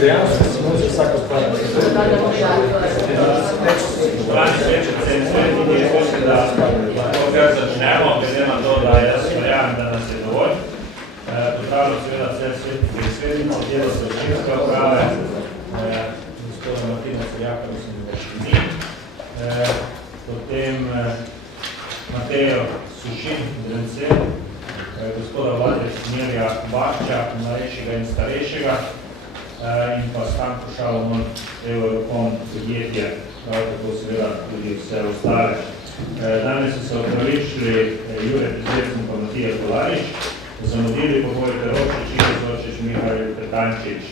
Dejansko se može vsako stvar. Strani svečnice in svetniki, mislim, da to, kar začnemo, glede na to, da jaz verjamem, da nas je dovolj. Pozdravljam seveda vse svetnike in svetnice, delo se občinske uprave, gospoda Martina Seljaka, mislim, da še ni. Potem Matejo Sušin, Drencel, gospoda Vladre Smirja Bašča, mlajšega in starejšega, in pa Stanko Šalomon, Eurocom podjetje, prav tako seveda tudi vse ostale. Danes so se opravičili Jure Pizec in pa Matija Kolarič, zamudili pa Vojte Ročič, Ike Zorčič, Mihajl Petančič,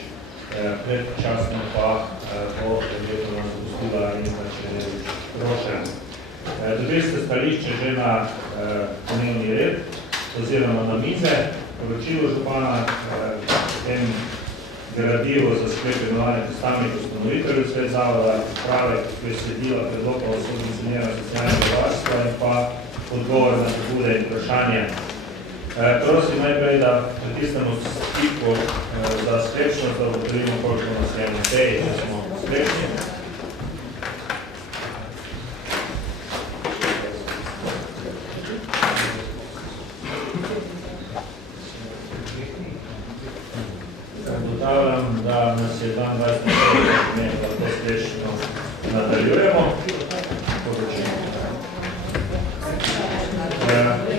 predčasno pa bo verjetno nas zapustila in pa Čenevič Rošen. Dobili ste stališče že na dnevni red, oziroma na mize, poročilo župana, potem gradivo za sklep imenovanja predstavnikov ustanoviteljev svet zavoda, prave besedila predloga o subvencioniranja socialnega varstva in pa odgovor na pobude in vprašanje. Prosim najprej, da pritisnemo stiku za sklepčnost, da ugotovimo, koliko nas je na tej, da smo sklepni. Dotavljam, da nas je 22. da to uspešno nadaljujemo.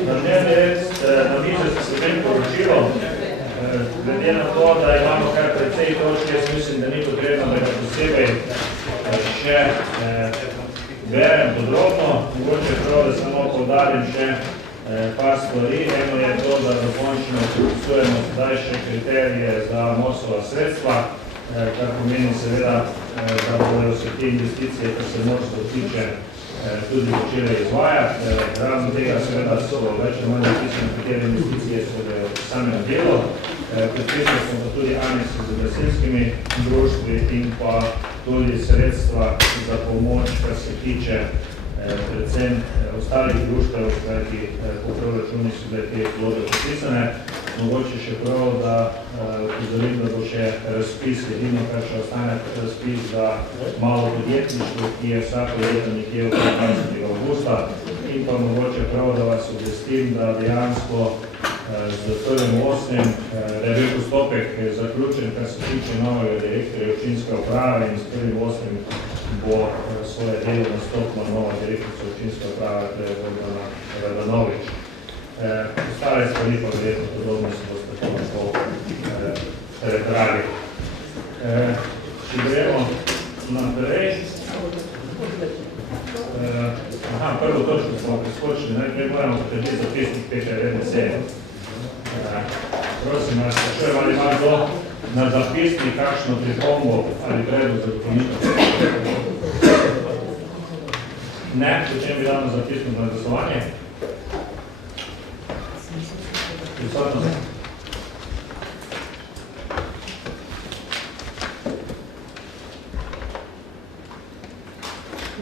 Na dnevni red na mize se potem poročilo, glede na to, da imamo kar precej točke, jaz mislim, da ni potrebno, da ga posebej še berem podrobno. Mogoče prav, da samo poudarim še par stvari. Eno je to, da dokončno pripisujemo zdaj še kriterije za MOS-ova sredstva, kar pomeni seveda, da bodo vse te investicije, kar se MOS-ov tiče, tudi začele izvajati. Razen tega seveda so več ali manj napisane, katere investicije so v samem delu. Predpisali smo pa tudi aneks z gasilskimi društvi in pa tudi sredstva za pomoč, kar se tiče predvsem ostalih društev, kajti po proračuni so bile te vloge podpisane. Mogoče še prav, da upozorim, da bo še razpis, edino, kar še ostane razpis za malo podjetništvo, ki je vsako leto nekje v 15. augusta. In pa mogoče prav, da vas obvestim, da dejansko z 1.8. da je bil postopek zaključen, kar se tiče novega direktorja občinske uprave in s 1.8. bo svoje delo nastopila nova direktorica občinske uprave, to je Bogdana Radanovič. Ostale stvari pa verjetno podobno se boste tako prebrali. Če gremo naprej. Prvo točko smo preskočili, najprej moramo potrebiti zapisnik Petra redne seje. Prosim, nas sprašujem, ali ima kdo na zapisnik kakšno pripombo ali predlog za dopolnitev. Ne, potem bi dano zapisnik na glasovanje. Prisotno.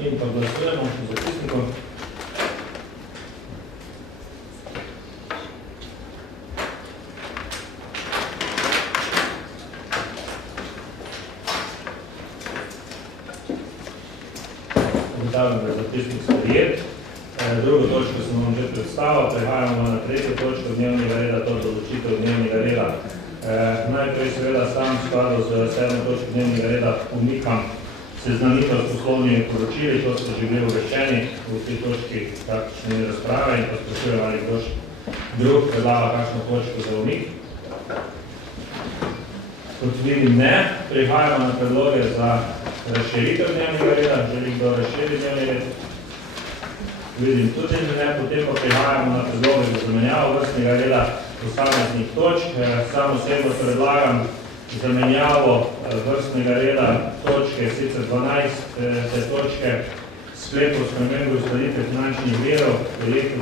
In pa glasujemo v zapisniku. Ugotavljam, da je zapisnik sprejet. Drugo točko sem vam že predstavil, prehajamo na tretjo točko dnevnega reda, to določitev dnevnega reda. Najprej seveda sam v skladu z 7. točko dnevnega reda umikam seznanitev s poslovnimi poročili, to ste že bili obveščeni v tej točki praktično ni razprave in pa sprašujem, ali kdo drug predlava kakšno točko za umik. Kot vidim ne, prihajamo na predloge za razširitev dnevnega reda, želi kdo razširiti dnevni red. Vidim tudi ne, potem pa prihajamo na predloge za zamenjavo vrstnega reda posameznih točk. Sam osebno predlagam zamenjavo vrstnega reda točke, sicer 12 točke sklepov spremembe uskladitve finančnih virov, projektov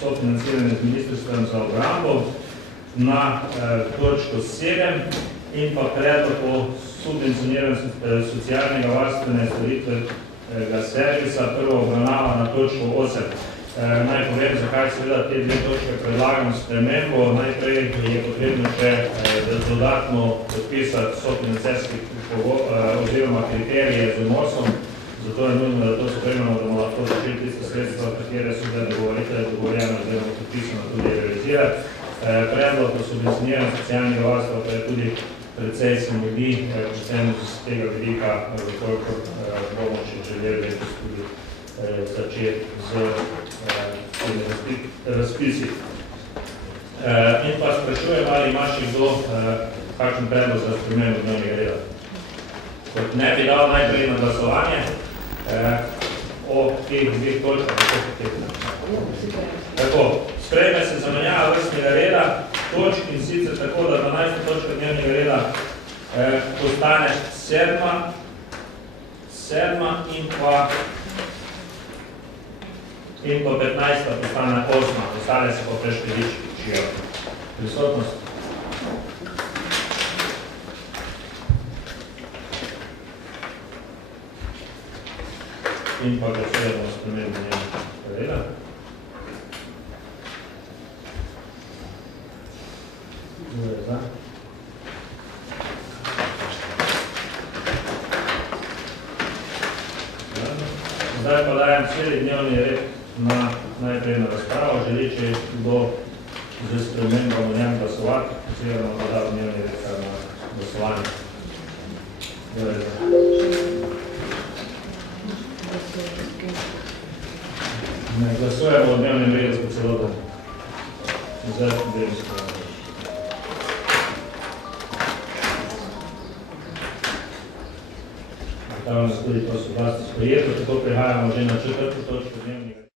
sofinancirane z Ministrstvom za obrambo na točko 7 in pa predlog o subvencioniranju socialnega varstvene storitvenega servisa, prvo obravnava na točko 8. Naj povem, zakaj seveda te dve točke predlagam spremembo. Najprej je potrebno še dodatno podpisati sofinancerskih oziroma kriterije z MORS-om. Zato je nujno, da to spremljamo, da bomo lahko začeli tiste sredstva, katere so zdaj dogovorjene oziroma podpisano tudi realizirati. Predlog o subvencioniranju socialnega varstva pa je tudi precej se mudi, predvsem z tega vidika, koliko bomo še želeli letos tudi začeti z razpisi. In pa sprašujem, ali ima še kdo kakšen predlog za spremembo dnevnega reda. Kot ne bi dal najprej na glasovanje o teh dveh točkah, kako potekne. Tako, sprejme se zamenjava vrstnega reda točk in sicer tako, da 12. točka dnevnega reda postane 7. in pa 15. postane 8. Ostale se pa preštevičijo. Prisotnost. In pa glasujemo o spremembi dnevnega reda. Kdo je za? Zdaj pa dajem celi dnevni red najprej na razpravo. Želi, če kdo z spremembom o njem glasovati, oziroma da da dnevni red kar na glasovanje. Kdo je za? Ne glasujemo o dnevnem redu s celotom. Zdaj deli spremembo. Tudi to soglasno sprejeto, tako prihajamo že na 4. točko dnevnega reda.